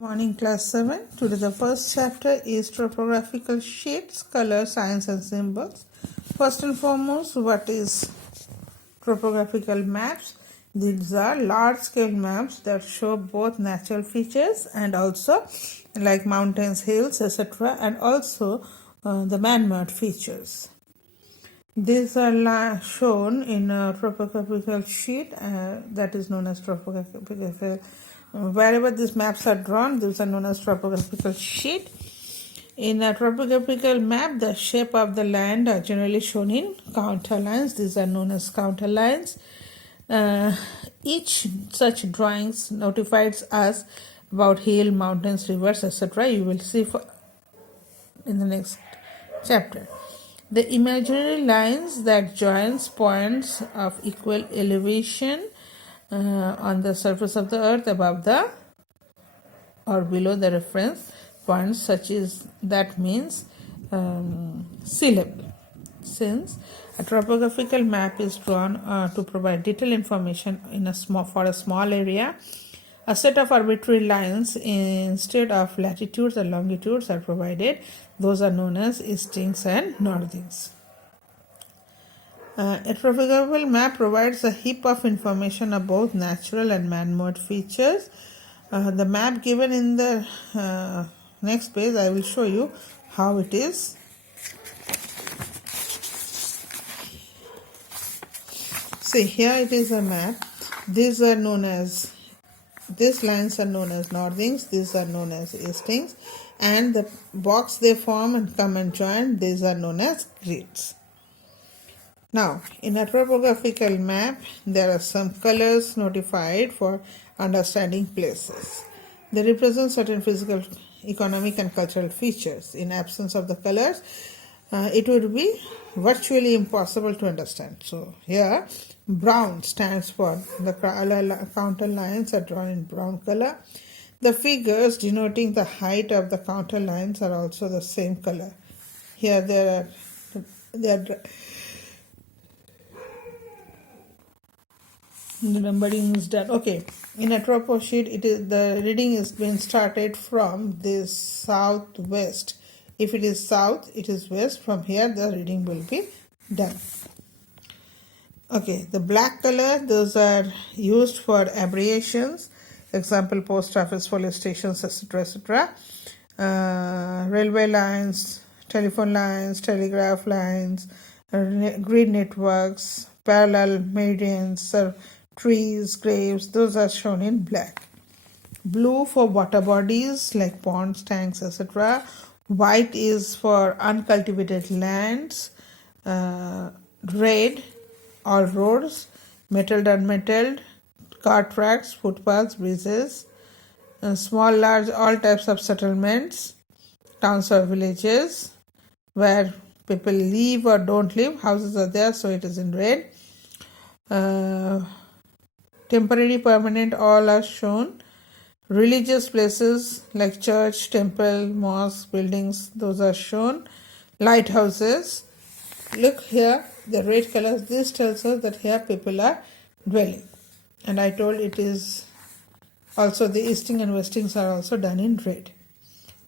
Morning class 7. Today the first chapter is topographical shapes, color, signs and symbols. First and foremost, what is topographical maps? These are large scale maps that show both natural features and also like mountains, hills, etc. and also the man-made features. These are shown in a topographical sheet that is known as topographical. Wherever these maps are drawn, these are known as topographical sheet. In a topographical map, the shape of the land are generally shown in counter lines. These are known as counter lines. Each such drawings notifies us about hill, mountains, rivers, etc. You will see in the next chapter. The imaginary lines that joins points of equal elevation on the surface of the earth above the or below the reference points, such as that means sea level. Since a topographical map is drawn to provide detailed information for a small area, a set of arbitrary lines instead of latitudes or longitudes are provided. Those are known as eastings and northings. A topographical map provides a heap of information of both natural and man-made features. The map given in the next page, I will show you how it is. See, here it is a map. These lines are known as northings, these are known as eastings, and the box they form and come and join, these are known as grids. Now, in a topographical map, there are some colors notified for understanding places. They represent certain physical, economic and cultural features. In absence of the colors, it would be virtually impossible to understand. So here, brown stands for the counter lines are drawn in brown color. The figures denoting the height of the counter lines are also the same color. Here the numbering is done. Okay, in a topo sheet, the reading is being started from this southwest. If it is south, it is west. From here, the reading will be done. Okay, the black color, those are used for abbreviations. Example, post office, police stations, etc., etc. Railway lines, telephone lines, telegraph lines, grid networks, parallel meridians, trees, graves, those are shown in black. Blue for water bodies like ponds, tanks, etc. White is for uncultivated lands. Red, all roads, metalled, unmetalled, car tracks, footpaths, bridges. Small, large, all types of settlements, towns or villages where people live or don't live. Houses are there, so it is in red. Temporary, permanent, all are shown. Religious places like church, temple, mosque, buildings, those are shown. Lighthouses. Look here, the red colors, this tells us that here people are dwelling. And I told it is also the easting and westings are also done in red.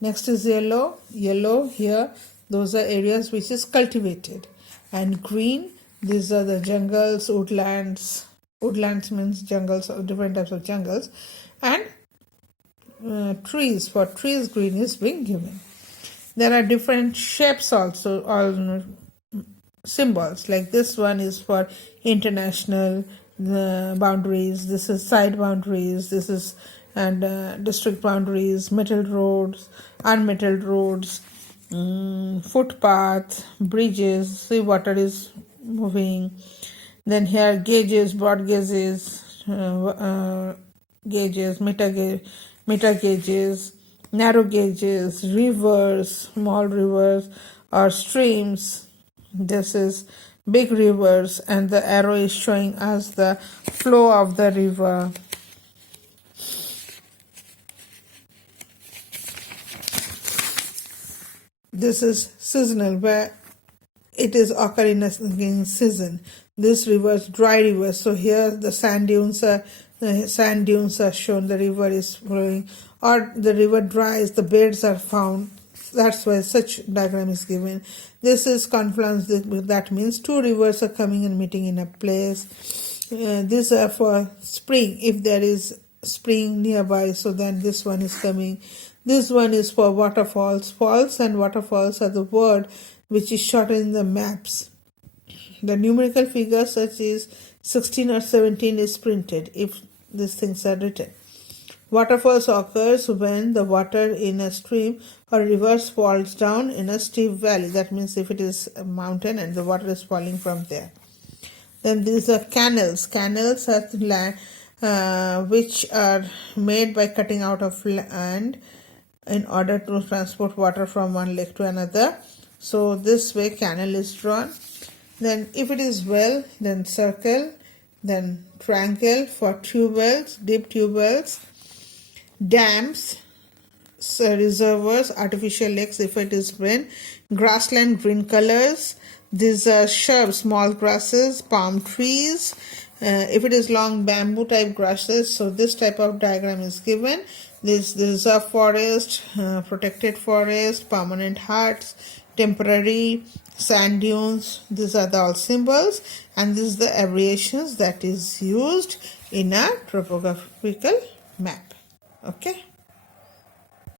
Next is yellow. Yellow here, those are areas which is cultivated. And green, these are the jungles, woodlands. Woodlands means jungles, different types of jungles. And trees, for trees green is being given. There are different shapes also, all symbols, like this one is for international boundaries, this is side boundaries, this is district boundaries, metalled roads, unmetalled roads, footpath, bridges, see water is moving. Then here gauges, broad gauges, gauges, meter gauges, narrow gauges, rivers, small rivers or streams. This is big rivers and the arrow is showing us the flow of the river. This is seasonal, where it is occurring in season. This river is dry river, so here the sand dunes are The sand dunes are shown, the river is flowing, or the river dries, the beds are found. That's why such diagram is given. This is confluence, that means two rivers are coming and meeting in a place. These are for spring, if there is spring nearby, so then this one is coming. This one is for waterfalls. Falls and waterfalls are the word which is shortened in the maps. The numerical figure such as 16 or 17 is printed if these things are written. Waterfalls occurs when the water in a stream or river falls down in a steep valley. That means if it is a mountain and the water is falling from there. Then these are canals. Canals are land which are made by cutting out of land in order to transport water from one lake to another. So this way canal is drawn. Then if it is well, then circle, then triangle for tube wells, deep tube wells, dams, reservoirs, artificial lakes if it is rain, grassland, green colors. These are shrubs, small grasses, palm trees. If it is long, bamboo type grasses. So this type of diagram is given. This reserve forest, protected forest, permanent huts, temporary sand dunes. These are all symbols, and this is the abbreviations that is used in a topographical map. Okay.